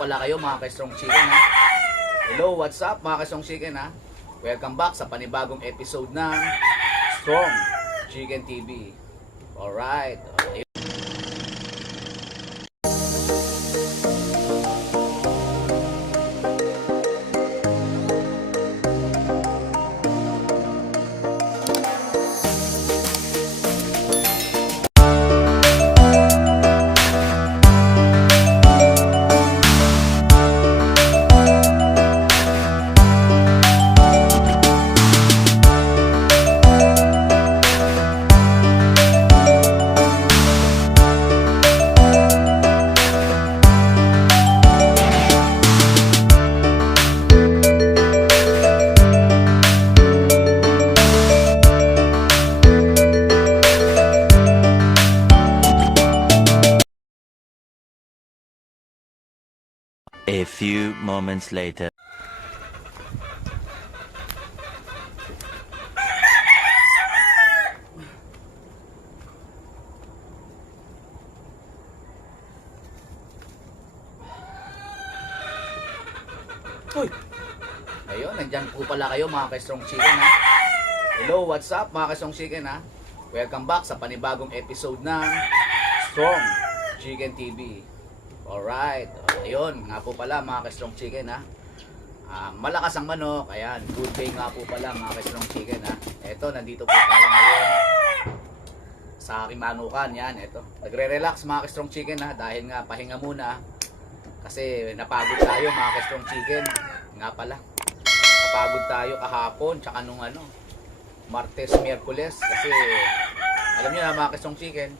pala kayo mga ka-Strong Chicken ha. Hello, what's up mga ka-Strong Chicken ha? Welcome back sa panibagong episode ng Strong Chicken TV. Alright. Moments later. Uy! Ayun, nandyan po pala kayo mga ka-Strong Chicken ha. Hello, what's up mga ka-Strong Chicken ha? Welcome back sa panibagong episode ng Strong Chicken TV. Alright. Ayun, nga po pala mga ka-Strong Chicken ha. Ah, malakas ang manok. Ayan, good day nga po pala mga ka-Strong Chicken ha. Eto, nandito po tayo ngayon sa aking manukan. Yan, eto. Nagre-relax mga ka-Strong Chicken ha. Dahil nga pahinga muna. Kasi napagod tayo mga ka-Strong Chicken. Nga pala. Napagod tayo kahapon. Tsaka nung ano, Martes, Miyerkules. Kasi alam niyo na mga ka-Strong Chicken.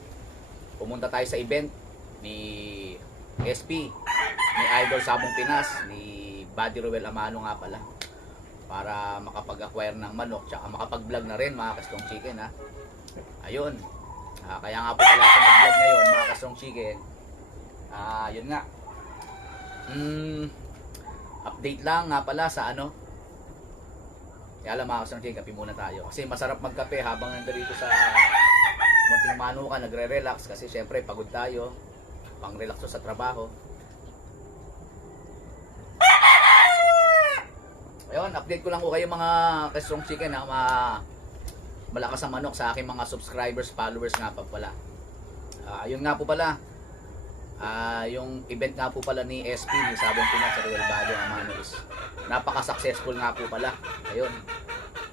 Pumunta tayo sa event ni SP, ni Idol Sabong Pinas, ni Buddy Ruel Amano nga pala. Para makapag-acquire ng manok, tsaka makapag-vlog na rin mga ka-Strong Chicken ha. Ayun. Ah, kaya nga po pala ako nag-vlog ngayon mga ka-Strong Chicken. Ah, yun nga. Mm, update lang nga pala sa ano. Kaya alam mga ka-Strong Chicken, kape muna tayo. Kasi masarap magkape habang nandito sa munting manukan, nagre-relax kasi syempre pagod tayo pang relax sa trabaho. Ayun, update ko lang ko kayo mga ka-strong chicken na mga malakas ang manok sa aking mga subscribers, followers nga pa pala. Ah, yun nga po pala. Ah, yung event nga po pala ni SP ni Sabong Pinas sa Royal Amano is napaka-successful nga po pala. Ayun.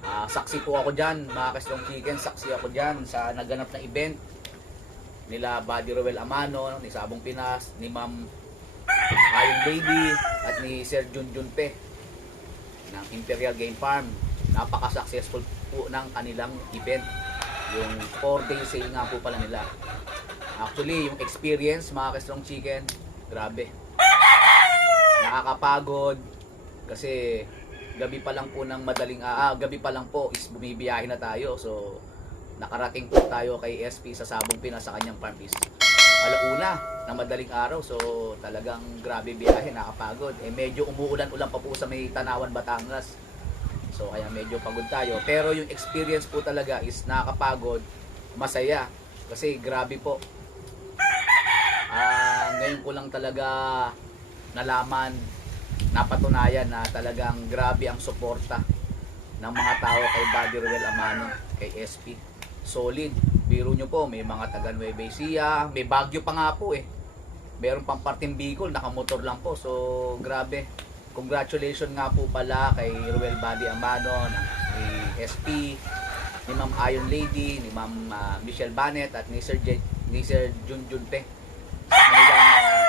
Ah, saksi po ako diyan, mga ka-strong chicken, saksi ako diyan sa naganap na event nila Buddy Roel Amano, ni Sabong Pinas, ni Ma'am Ayong Lady, at ni Sir Jun Junpe ng Imperial Game Farm. Napaka-successful po ng kanilang event. Yung 4 day sale nga po pala nila. Actually, yung experience mga ka-strong chicken, grabe. Nakakapagod kasi gabi pa lang po ng madaling ah, ah, gabi pa lang po is bumibiyahe na tayo. So, nakarating po tayo kay SP sa Sabong Pinas sa kanyang farm is alauna ng madaling araw. So talagang grabe biyahe, nakapagod. Eh medyo umuulan-ulan pa po sa may Tanawan, Batangas. So kaya medyo pagod tayo. Pero yung experience po talaga is nakakapagod, masaya. Kasi grabe po. Ah, ngayon ko lang talaga nalaman, napatunayan na talagang grabe ang suporta ng mga tao kay Buddy Ruel Amano, kay SP solid. Biro nyo po, may mga taga Nueva Ecija, may Bagyo pa nga po eh. Meron pang parting Bicol, nakamotor lang po. So, grabe. Congratulations nga po pala kay Ruel Badi Amano, ng, SP, ni Ma'am Iron Lady, ni Ma'am ah, Michelle Banet, at ni Sir, J- ni Sir Jun Junpe. Ah,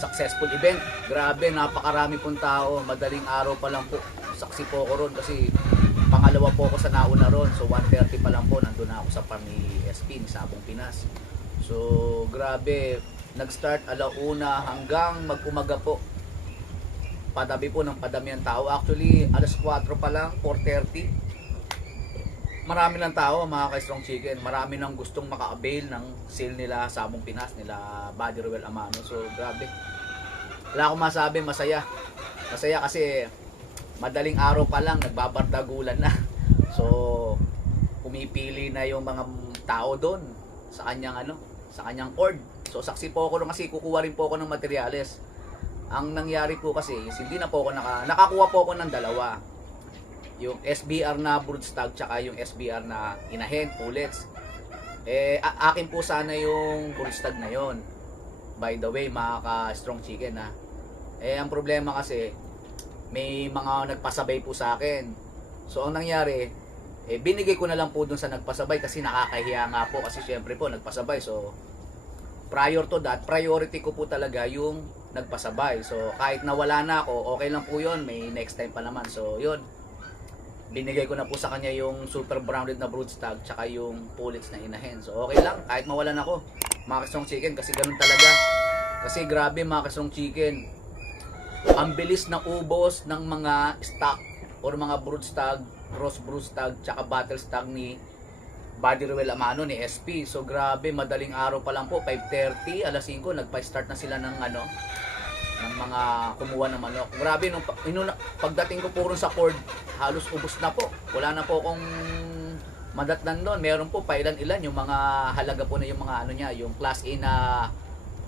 successful event. Grabe, napakarami pong tao. Madaling araw pa lang po. Saksi po ako ron kasi pangalawa po ako sa nauna ron. So 1.30 pa lang po nandun na ako sa farm ni SP ni Sabong Pinas. So grabe, nag-start alauna hanggang mag-umaga po. Padabi po ng padami ang tao. Actually, alas 4 pa lang, 4.30 marami lang tao mga ka-strong chicken. Marami nang gustong maka-avail ng sale nila Sabong Pinas, nila Ruel Amano. So, grabe. Wala akong masabi, masaya. Masaya kasi madaling araw pa lang, nagbabardagulan na. So, pumipili na yung mga tao doon sa kanyang ano, sa kanyang cord. So saksi po ako kasi kukuha rin po ako ng materyales. Ang nangyari po kasi is hindi na po ako naka, nakakuha po ako ng dalawa. Yung SBR na broodstag tsaka yung SBR na inahen, pullets. Eh, a- akin po sana yung broodstag na yon. By the way, mga ka-strong chicken ha. Eh, ang problema kasi, may mga nagpasabay po sa akin. So, ang nangyari, eh, binigay ko na lang po dun sa nagpasabay kasi nakakahiya nga po kasi syempre po nagpasabay. So, prior to that, priority ko po talaga yung nagpasabay. So, kahit nawala na ako, okay lang po yun. May next time pa naman. So, yun. Binigay ko na po sa kanya yung super branded na broodstag tsaka yung pullets na inahen. So, okay lang. Kahit mawalan ako. Mga kasong chicken kasi ganun talaga. Kasi grabe mga chicken. Ang bilis na ubos ng mga stock or mga broodstag, cross broodstag, tsaka battle stag ni Ruel Amano ni SP. So grabe, madaling araw pa lang po, 5.30, alas 5, nagpa-start na sila ng ano, ng mga kumuha ng manok. Grabe, nung inuna, pagdating ko po sa Ford, halos ubos na po. Wala na po akong madatnan doon. Meron po pa ilan-ilan yung mga halaga po na yung mga ano niya, yung class A na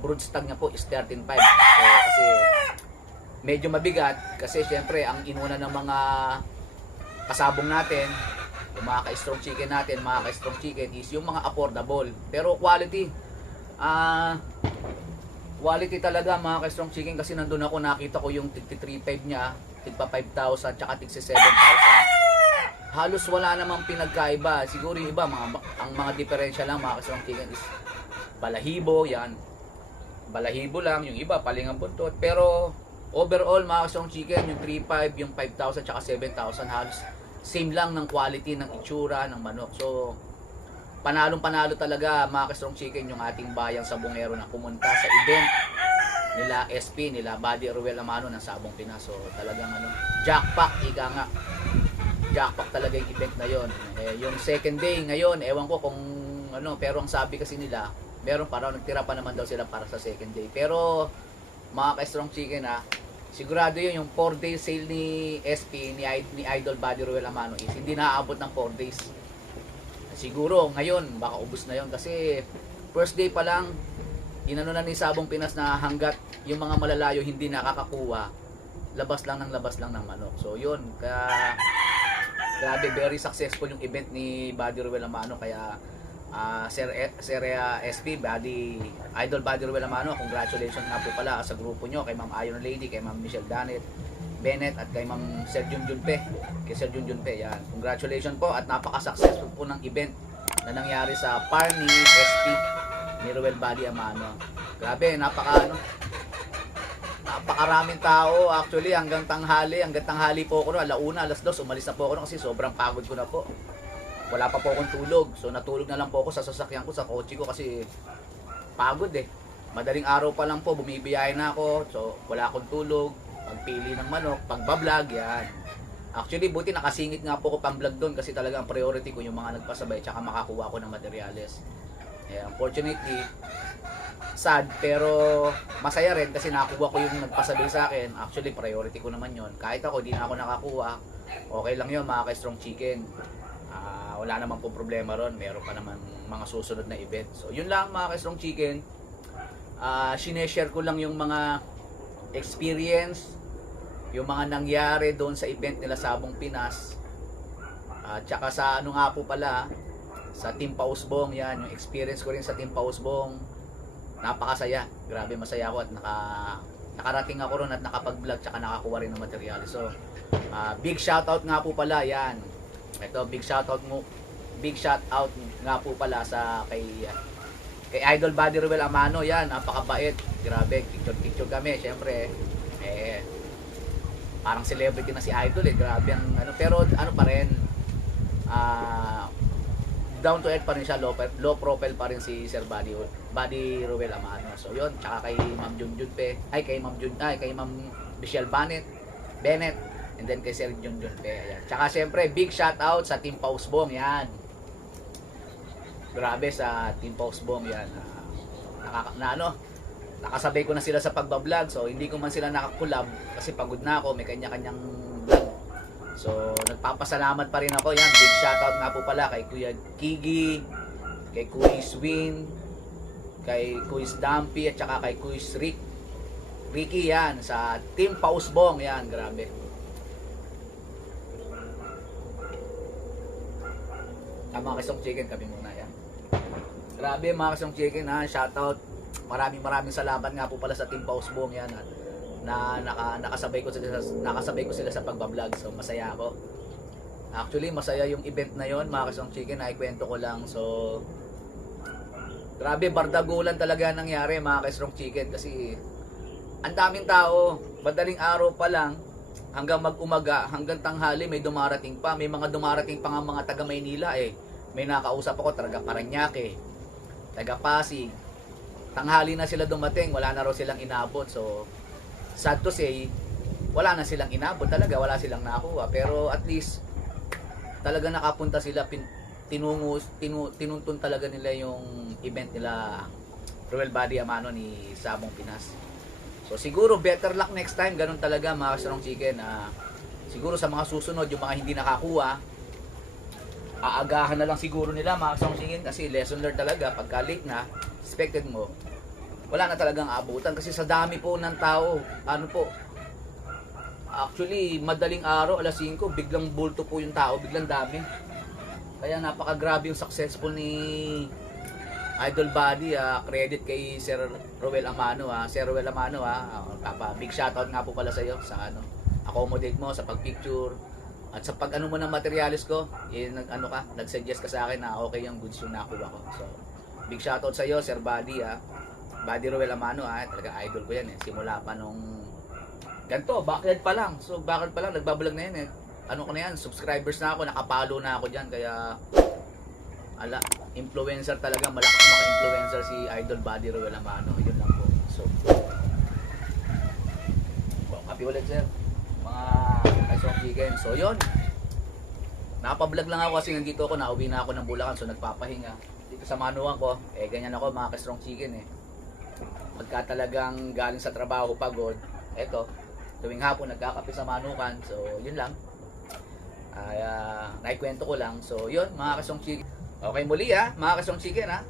broodstag niya po is 13.5. So, kasi medyo mabigat kasi syempre ang inuna ng mga kasabong natin yung mga ka-strong chicken natin, mga ka-strong chicken is yung mga affordable. Pero quality, ah quality talaga mga ka-strong chicken kasi nandun ako nakita ko yung tig 3.5 niya, tig pa 5,000 tsaka tig 7,000. Halos wala namang pinagkaiba. Siguro yung iba, mga, ang mga diferensya lang mga ka-strong chicken is balahibo, yan. Balahibo lang, yung iba palingang buntot. Pero overall mga chicken, yung 3.5, yung 5,000 tsaka 7,000 halos same lang ng quality ng itsura ng manok. So, panalong panalo talaga mga chicken yung ating bayang sabongero na pumunta sa event nila SP, nila Buddy Ruel Amano ng Sabong Pinas. So, talagang ano, jackpot, ika nga. Jackpot talaga yung event na yon. Eh, yung second day ngayon, ewan ko kung ano, pero ang sabi kasi nila, meron pa raw, nagtira pa naman daw sila para sa second day. Pero, mga ka-strong chicken ha, sigurado yun, yung 4 day sale ni SP, ni, ni Idol Buddy Ruel Amano is hindi naaabot ng 4 days. Siguro, ngayon, baka ubus na yon kasi first day pa lang, inano na ni Sabong Pinas na hanggat yung mga malalayo hindi nakakakuha, labas lang ng labas lang ng manok. So, yun, kaya grabe, very successful yung event ni Buddy Ruel Amano, kaya ah Sir, E- ah, SP, Buddy, Idol Buddy Ruel Amano, congratulations nga po pala sa grupo nyo, kay Ma'am Iron Lady, kay Ma'am Michelle Danet, Bennett at kay Ma'am Sir Junjun Pe. Kay Sir Junjun Pe, yan. Congratulations po at napaka-successful po ng event na nangyari sa par ni SP ni Ruel Bali Amano. Grabe, napaka ano, napakaraming tao actually hanggang tanghali, hanggang tanghali po ako no, alauna, alas dos, umalis na po ako no, kasi sobrang pagod ko na po. Wala pa po akong tulog. So natulog na lang po ako sa sasakyan ko, sa kotse ko kasi pagod eh. Madaling araw pa lang po, bumibiyahe na ako. So wala akong tulog, pagpili ng manok, pagbablog, yan. Actually, buti nakasingit nga po ko pang vlog doon kasi talaga ang priority ko yung mga nagpasabay tsaka makakuha ko ng materyales. Eh, unfortunately, sad pero masaya rin kasi nakuha ko yung nagpasabay sa akin. Actually, priority ko naman yon. Kahit ako, di na ako nakakuha. Okay lang yun, mga ka-strong chicken. Wala naman po problema ron. Meron pa naman mga susunod na event. So, yun lang mga ka-strong chicken. Ah, sineshare ko lang yung mga experience yung mga nangyari doon sa event nila Sabong Pinas at tsaka sa ano nga po pala sa Team Pausbong yan yung experience ko rin sa Team Pausbong napakasaya grabe masaya ako at naka nakarating ako ron at nakapag-vlog tsaka nakakuha rin ng material so ah, big shoutout nga po pala yan ito big shoutout mo big shoutout nga po pala sa kay kay Idol Buddy Ruel Amano yan napakabait grabe picture picture kami syempre eh parang celebrity na si Idol eh. Grabe ang ano. Pero ano pa rin, ah down to earth pa rin siya, low, low profile pa rin si Sir Buddy, Buddy Ruel Amano. So yun, tsaka kay Ma'am Junjun Pe, ay kay Ma'am Jun, ay kay Ma'am Michelle Bennett, Bennett, and then kay Sir Junjun Pe. Ayan. Tsaka siyempre, big shout out sa Team Pausbong, yan. Grabe sa Team Pausbong, yan. Ah, nakaka, na ano, nakasabay ko na sila sa pagbablog so hindi ko man sila nakakulab kasi pagod na ako may kanya-kanyang so nagpapasalamat pa rin ako yan big shoutout nga po pala kay Kuya Kigi kay Kuya Swin kay Kuis Dumpy at saka kay Kuis Rick. Ricky yan sa Team Pausbong yan, grabe. Ah, mga kasong chicken kami muna yan. Grabe mga kasong chicken ha, shoutout. Maraming maraming salamat nga po pala sa Team Pausbong yan ha, na naka, nakasabay ko sila sa, nakasabay ko sila sa pagbablog. So masaya ako. Actually, masaya yung event na yon mga kasong chicken, na ikwento ko lang. So, grabe, bardagulan talaga nangyari mga kasong chicken kasi ang daming tao, madaling araw pa lang, hanggang mag-umaga, hanggang tanghali may dumarating pa. May mga dumarating pa nga mga taga Maynila eh. May nakausap ako, taga Paranaque, taga Pasig. Tanghali na sila dumating, wala na raw silang inabot. So, sad to say, wala na silang inabot talaga, wala silang nakuha. Pero at least, talaga nakapunta sila, pin, tinungo, tinu, tinuntun talaga nila yung event nila Royal Body Amano ni Samong Pinas. So siguro better luck next time, ganun talaga mga strong chicken. ah siguro sa mga susunod, yung mga hindi nakakuha, aagahan na lang siguro nila mga chicken kasi lesson learned talaga. Pagka late na, expected mo, wala na talagang abutan kasi sa dami po ng tao, ano po, actually madaling araw, alas 5, biglang bulto po yung tao, biglang dami. Kaya napaka-grabe yung successful ni Idol Body, ah, credit kay Sir Roel Amano, ah. Sir Roel Amano, ah. Ah, papa, big shoutout nga po pala sa iyo sa ano, accommodate mo sa pag-picture at sa pag ano mo ng materialis ko, eh, nag ano ka, nag-suggest ka sa akin na okay yung goods yung nakuha ko. So, big shoutout sa iyo, Sir Body, ah. Body Roel Amano, ah. Talaga idol ko yan, eh. Simula pa nung ganito, backyard pa lang. So, backyard pa lang, nagbablog na yan, eh. Ano ko na yan, subscribers na ako, nakapalo na ako dyan, kaya ala, influencer talaga, malakas maka-influencer si Idol Body Roel Amano. Yun lang po. So, happy ulit sir. Mga kaisong chicken. So, yun. Napablog lang ako kasi nandito ako, nauwi na ako ng Bulacan, so nagpapahinga. Dito sa manuan ko, eh ganyan ako mga ka-strong chicken eh. Pagka talagang galing sa trabaho pagod, eto, tuwing hapon nagkakape sa manukan. So, yun lang. Ay, ah, naikwento ko lang. So, yun, mga kasong chicken. Okay, muli ha, mga kasong chicken ha.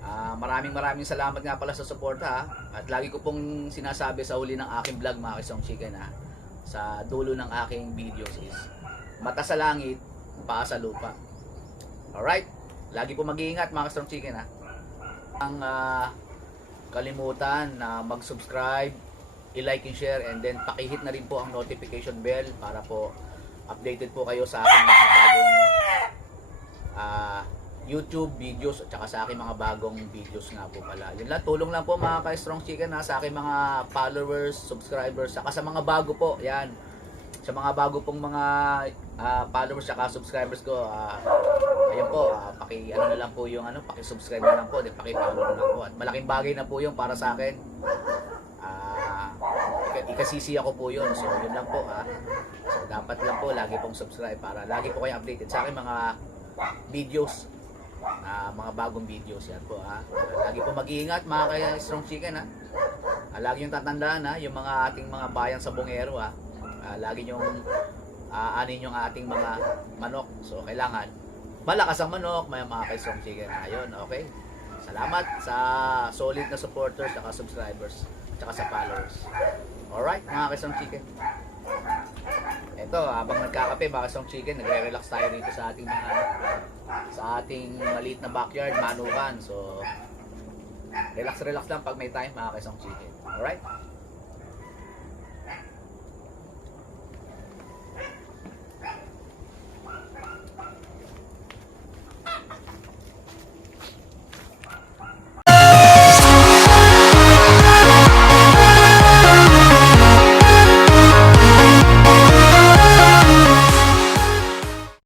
Ah, maraming maraming salamat nga pala sa suporta ha. At lagi ko pong sinasabi sa huli ng aking vlog, mga kasong chicken ha. Sa dulo ng aking videos is, mata sa langit, paa sa lupa. Alright? Lagi po mag-iingat mga kasong chicken ha. Ang ah, kalimutan na mag-subscribe, i-like and share, and then pakihit na rin po ang notification bell para po updated po kayo sa aking mga bagong ah, YouTube videos at saka sa aking mga bagong videos nga po pala. Yun lang, tulong lang po mga ka-strong chicken ha, sa aking mga followers, subscribers, saka sa mga bago po, yan. Sa mga bago pong mga ah, followers saka subscribers ko, ah, ayun po, ah, paki ano na lang po yung ano, paki-subscribe na lang po, then paki-follow na lang po. At malaking bagay na po yung para sa akin. Ika- ikasisi ako po yun. So, yun lang po ha. So, dapat lang po lagi pong subscribe para lagi po kayo updated sa aking mga videos. Ah, mga bagong videos yan po ha. Ah, lagi po mag-iingat mga kaya strong chicken ha. Ah, lagi yung tatandaan ha, yung mga ating mga bayan sa Bongero ha. Ah, lagi yung aanin yung ating mga manok. So, kailangan malakas ang manok, may mga kay strong chicken. Ayun, okay. Salamat sa solid na supporters at subscribers at sa followers. Alright, mga kasong chicken. Ito, habang nagkakape, mga kasong chicken, nagre-relax tayo dito sa ating mga sa ating maliit na backyard, manukan. So, relax-relax lang pag may time, mga kasong chicken. Alright?